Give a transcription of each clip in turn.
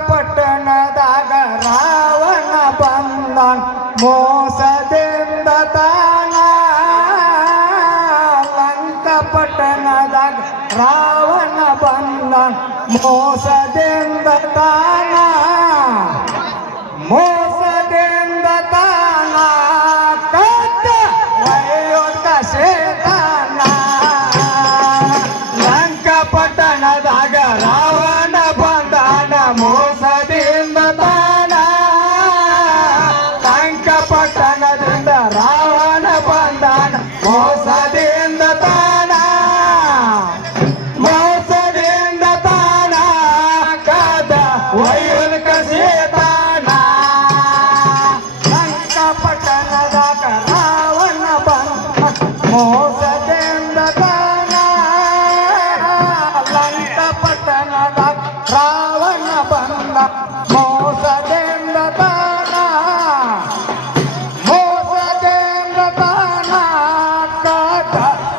ಲಂಕಪಟ್ಟಣದಾಗ ರಾವಣ ಬಂದನ್ ಮೋಸದಿಂದ ತಾನ. ಲಂಕಪಟ್ಟಣದಾಗ ರಾವಣ ಬಂದನ್ ಮೋಸದಿಂದ ತಾನ. ಮೋಸದಿಂದ ತಾನ ಕಟ್ಟ ವಯೋಕ ಶೇತಾನ. ಲಂಕಪಟ್ಟಣದಾಗ ರಾವಣ ಬಂದಾನ ಮೋಸದಿಂದ ತಾನ. ಲಂಕಪಟ್ಟಣದಿಂದ ರಾವಣ ಬಂದಾನ ಮೋಸದಿಂದ ತಾನ. ಮೋಸದಿಂದ ತಾನ ಕದ ವಯೋಕ ಶೇತಾನ. ಲಂಕಪಟ್ಟಣದಾಗ ರಾವಣ ಬಂದ ಮೋಸದಿಂದ ತಾನ. ಲಂಕಪಟ್ಟಣದಾಗ ರಾವಣ ಬಂದ ಮೋಸದಿಂದ ತಾನ. ಮೋಸದಿಂದ ತಾನ ಕಾಟ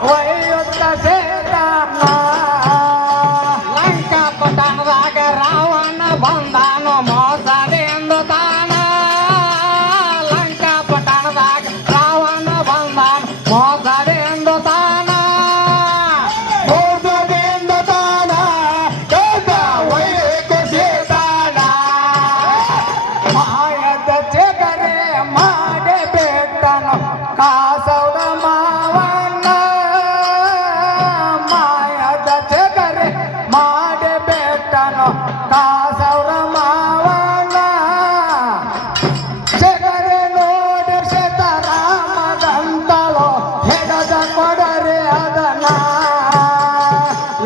ವೈಯುತ್ತ ಸೇತಾನ. ಲಂಕಾಪಟ್ಟಣದಾಗ ರಾವಣ ಬಂದಾನು ಮೋಸದಿಂದ ತಾನ. ಲಂಕಾಪಟ್ಟಣದಾಗ ರಾವಣ ಬಂದಾನು ಮೋಸದಿಂದ ತಾನ. ಮೋಸದಿಂದ ತಾನ ಕಾಟ ವೈಯುತ್ತ ಸೇತಾನ. ಮಾಯದ ಜಗರೆ ಮಾಡಿ ಬೇಟನು ಕಾಸೌಡ ಮಾವಣ್ಣ. ಮಾಯದ ಜಗರೆ ಮಾಡಿ ಬೇಟನು ಕಾಸೌಡ ಮಾವಣ್ಣ. ಜಗರೆ ನೋಡಿ ಶತರಾಮದಂತಳು ಹಿಡದ ಕೊಡರೆ ಅದನ್ನ.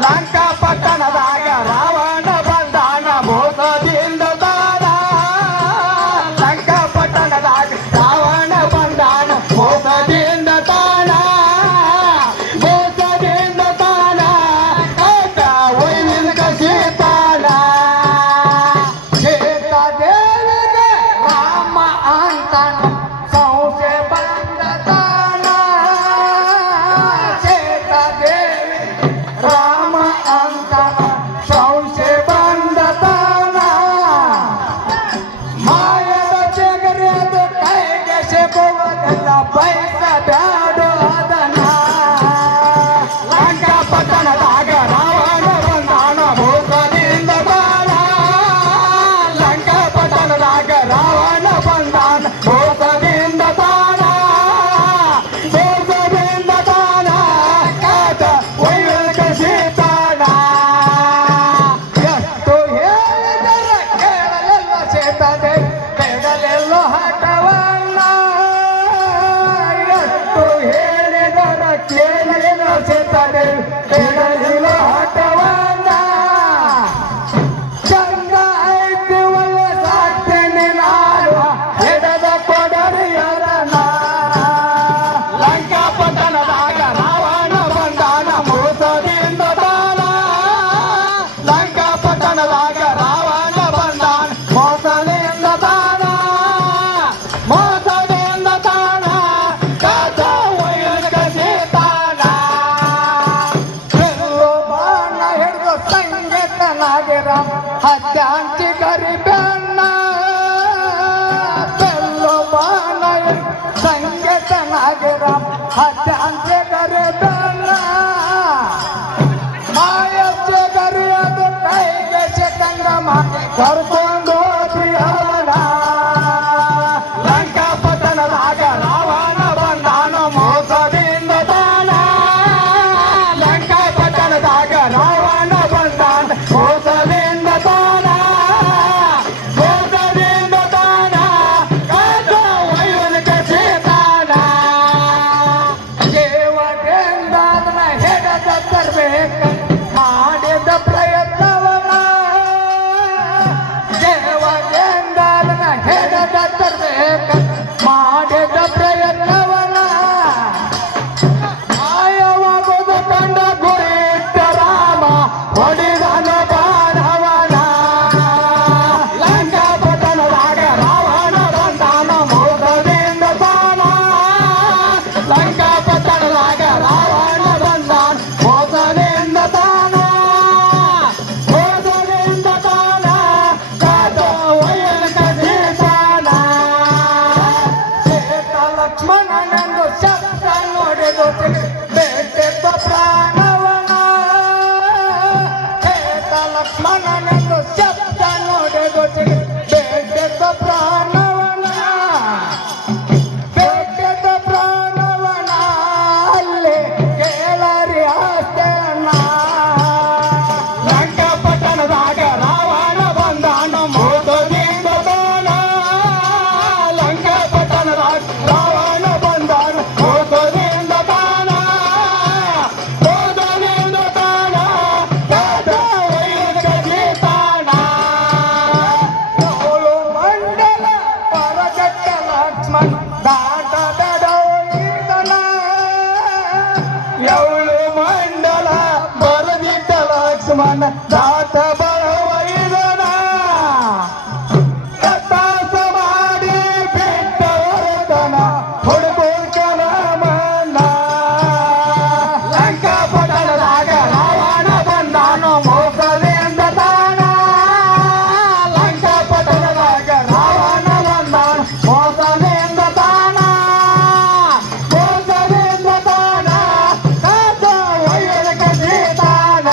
ಲಂಕಾಪಟ್ಟಣದಾಗ ರಾವಣ ಬಂದಾನ ಮೋಸದಿಂದ ತಾನ. ಲಂಕಾಪಟ್ಟಣದಾಗ ರಾವಣ ಬಂದಾನ ಮೋಸದಿಂದ ತಾನ. ಮೋಸದಿಂದ ತಾನ ಕಾಟ ವೈನಿಕ ಶೇತಾನ. ಶೇತ ದೇವಿಗೆ ರಾಮ ಅಂತಾನ ಸಂಶಯ ಬಂದ ತಾನ. ಶೇತ ದೇವಿ ರಾಮ ಅಂತಾನ ಸಂಶಯ ಬಂದ ತಾನ. ಮಾಯದ ಜಗರೆ ಅದು ಕೈಗೆ ಸಿಗುವುದಿಲ್ಲ ಬಯಸ ಬ್ಯಾಡು ಅದನ್ನ. ಲಂಕಾಪಟ್ಟಣದಾಗ ರಾವಣ ಬಂದಾನ ಮೋಸದಿಂದ ತಾನ. ಲಂಕಾಪಟ್ಟಣದಾಗ ರಾವಣ ಬಂದಾನ ಮೋಸದಿಂದ ತಾನ. ಮೋಸದಿಂದ ತಾನ ಕಾಟ ವೈಯುಕ ಶೇತಾನ. ಎಷ್ಟು ಹೇಳಿದರೆ ಕೇಳಲೆಲ್ಲ ಸೇತದೆ ಬೇಡಲೆಲ್ಲೋ ಹಠವನ್ನ. ಎಷ್ಟು ಹೇಳಿದರ ಕೇಳಲೆಲ್ಲ ಸೇತದೆ ಬೇಡಲೆಲ್ಲೋ ಹಠವನ್ನ. ಚಂದ ಐತಿ ಒಳ್ಳೆ ಸಾಕ್ತೇನೆ ನಾನು ಹಿಡದ ಕೊಡರಿ ಅದನ್ನ. ಲಂಕಾಪಟ್ಟಣದಾಗ ರಾವಣ ಬಂದಾನ ಮೋಸದಿಂದ ತಾನ. ಲಂಕಾಪಟ್ಟಣದಾಗ ರಾವಣ ಬಂದಾನ ಮೋಸದಿಂದ ತಾನ. ಮೋಸದಿಂದ ತಾನ ಕಾಟ ವೈಯುಕ ಶೇತಾನ. ಎಲ್ಲೋ ಬಾಣ ಹಿಡಿದು ಸಂಗೀತನಾಗಿರ ಹತ್ಯಾಂಚಿ ಗರಿಬಣ್ಣ. ಎಲ್ಲೋ ಬಾಣ ಹಿಡಿದು ಸಂಗೀತನಾಗಿರ ಹತ್ಯಾಂಚಿ ಗರಿಬಣ್ಣ. ಮಾಯಚ್ಚ ಗರಿಯದು ಕೈಗೆ ಸಿಕ್ಕಂಗ ಮಾಡಿ ಕರ್ಕೊಂಡು ಹೋದ್ರಿ ಅವನ. ಲಂಕಾಪಟ್ಟಣದಾಗ ರಾವಣ ಬಂದಾನು ಮೋಸದಿಂದ ತಾನ. ಲಂಕಾಪಟ್ಟಣದಾಗ ರಾವಣ ಬಂದಾನ ಮೋಸದಿಂದ ತಾನ. ಮೋಸದಿಂದ ತಾನ ಕಾಟ ವೈಯುಕ ಶೇತಾನ. ದೇವರಿಂದ ಅದನ್ನ ಹಿಡದ ತರ್ಬೇಕ ಮಾಡಿದ ಪ್ರಯತ್ನವನ. ದೇವರಿಂದ ಅದನ್ನ ಹಿಡದ ತರ್ಬೇಕ ಮಾಡಿದ ಪ್ರಯತ್ನವನ. ಮಾಯವಾಗುವುದು ಕಂಡ ಗುರಿಟ್ಟ ರಾಮ ಹೊಡಿದನ ಬಾಣವನ. ಲಂಕಾಪಟ್ಟಣದಾಗ ರಾವಣ ಬಂದಾನ ಮೋಸದಿಂದ ತಾನ. ಲಂಕಾಪಟ್ಟಣದಾಗ ರಾವಣ ಬಂದಾನ ಮೋಸದಿಂದ ತಾನ. ಮಾತ ಬಳವೈದನ ಕತ್ತಾಸ ಮಾಡಿ ಬಿಟ್ಟವರತನ ಹುಡುಕೋಕನ ಮಣ್ಣ ಲಂಕಾಪಟ್ಟಣದಾಗ ರಾವಣ ಬಂದಾನು ಮೋಸದಿಂದ ತಾನ ಲಂಕಾಪಟ್ಟಣದಾಗ ರಾವಣ ಬಂದಾನು ಮೋಸದಿಂದ ತಾನ ಮೋಸದಿಂದ ತಾನ ಕಾದ ವೈರಕ ಸೀತಾನ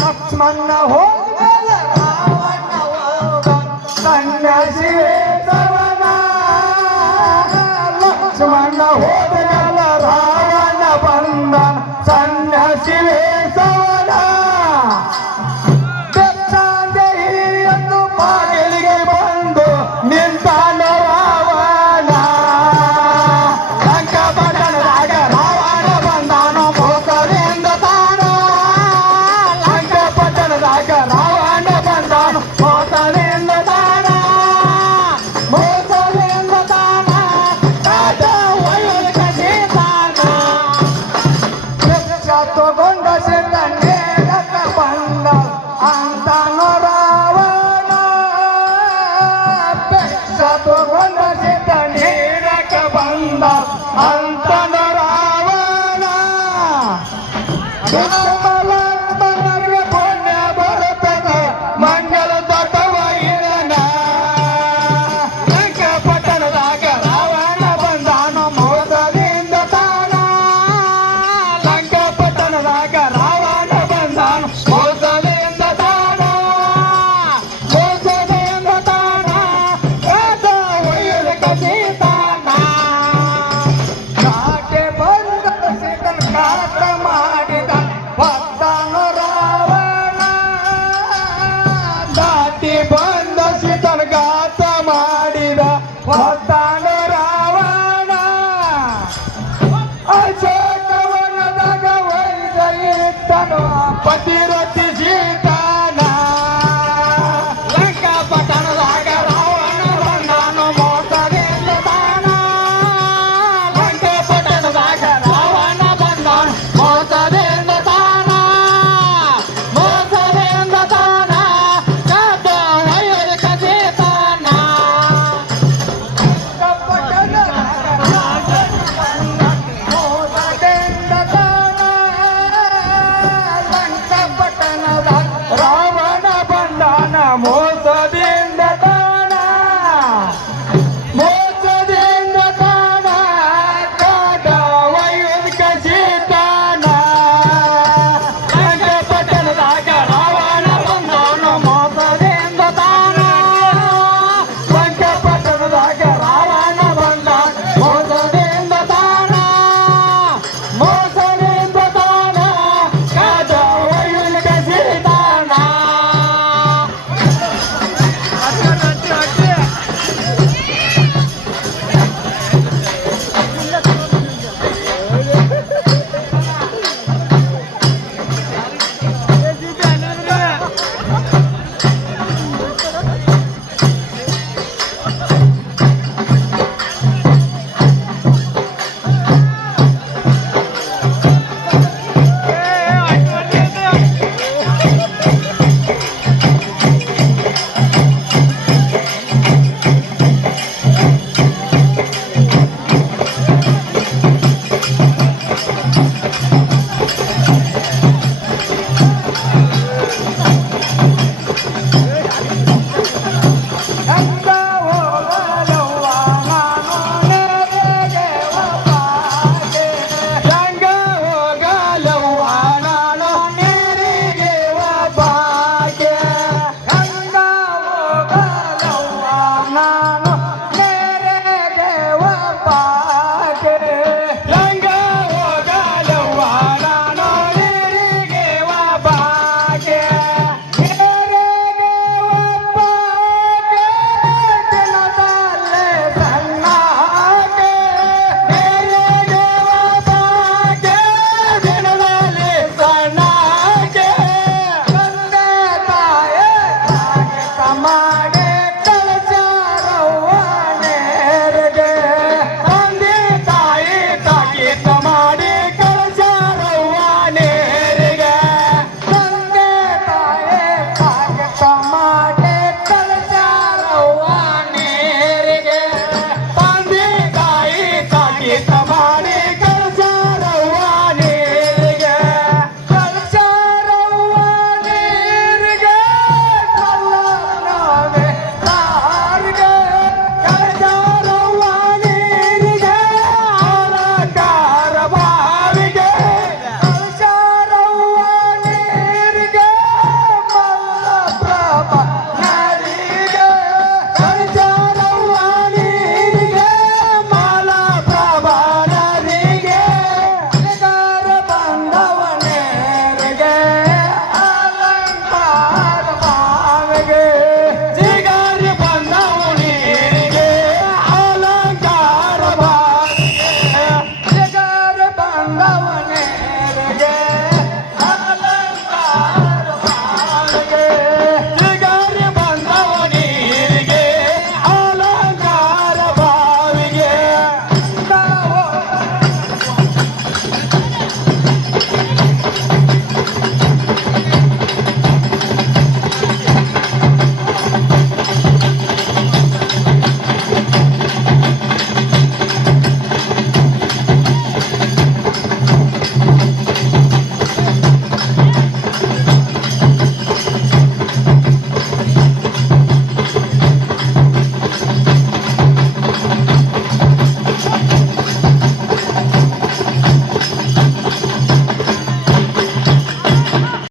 ಲಕ್ಷ್ಮಣ ಹೋಗಲ ರಾವಣ ಹೋಗ ಸನ್ಯಾಸಿ ವೇಷವನ ಲಕ್ಷ್ಮಣ ಹೋಗಲ ರಾವಣ ಬಂದ ಸನ್ಯಾಸಿ ವೇಷವನ ದಕ್ಷಾಂದೇಹಿಯನ್ನು ಬಾಗಿಲಿಗೆ ಬಂದು ನಿಂತಾನ ರಾವಣ ಲಂಕಾಪಟ್ಟಣದಾಗ ರಾವಣ ಬಂದಾನು ಮೋಸದಿಂದ ತಾನ ಲಂಕಾಪಟ್ಟಣದಾಗ ರಾವಣ ಬಂದಾನು ಮೋಸದಿಂದ ತಾನ ಮೋಸದಿಂದ ತಾನ ಕಾದ ವೈರಕ ಸೀತಾನ ಭಿಕ್ಷ ತಗೊಂಡ ಸಿದ್ಧನೇರಕ ಬಂದ ಅಂತಾನು ರಾವಣ ಭಿಕ್ಷ ತಗೊಂಡ ಸಿದ್ಧನೇರಕ ಬಂದ ಅಂತಾನು ರಾವಣ ಲಕ್ಷ್ಮಣರಿಗೆ ಪುಣ್ಯ ಬರುತ್ತದೆ ಮಂಗಲ ದೊಡ್ಡವೈರನ ಲಂಕಾಪಟ್ಟಣದಾಗ ರಾವಣ ಬಂದಾನು ಮೋಸದಿಂದ ತಾನ ಲಂಕಾಪಟ್ಟಣದಾಗ ರಾವಣ ಬಂದಾನು ಮೋಸದಿಂದ ತಾನ ಮೋಸದಿಂದ ತಾನ ಕಾದ ವೈರಕ ಸೀತಾನ ಕಾಟೆ ಬಂದ ಸೀತನ ಕಾಟ ಮಾಡಿದ ಭಕ್ತನು ರಾವಣ ದಾಟಿ ಬಂದ ಸೀತನ ಘಾತ ಮಾಡಿದ ಭಕ್ತನು ರಾವಣ ಅಶೋಕವನದಾಗ ವೈದ ಇಟ್ಟನು ಪತಿರತಿ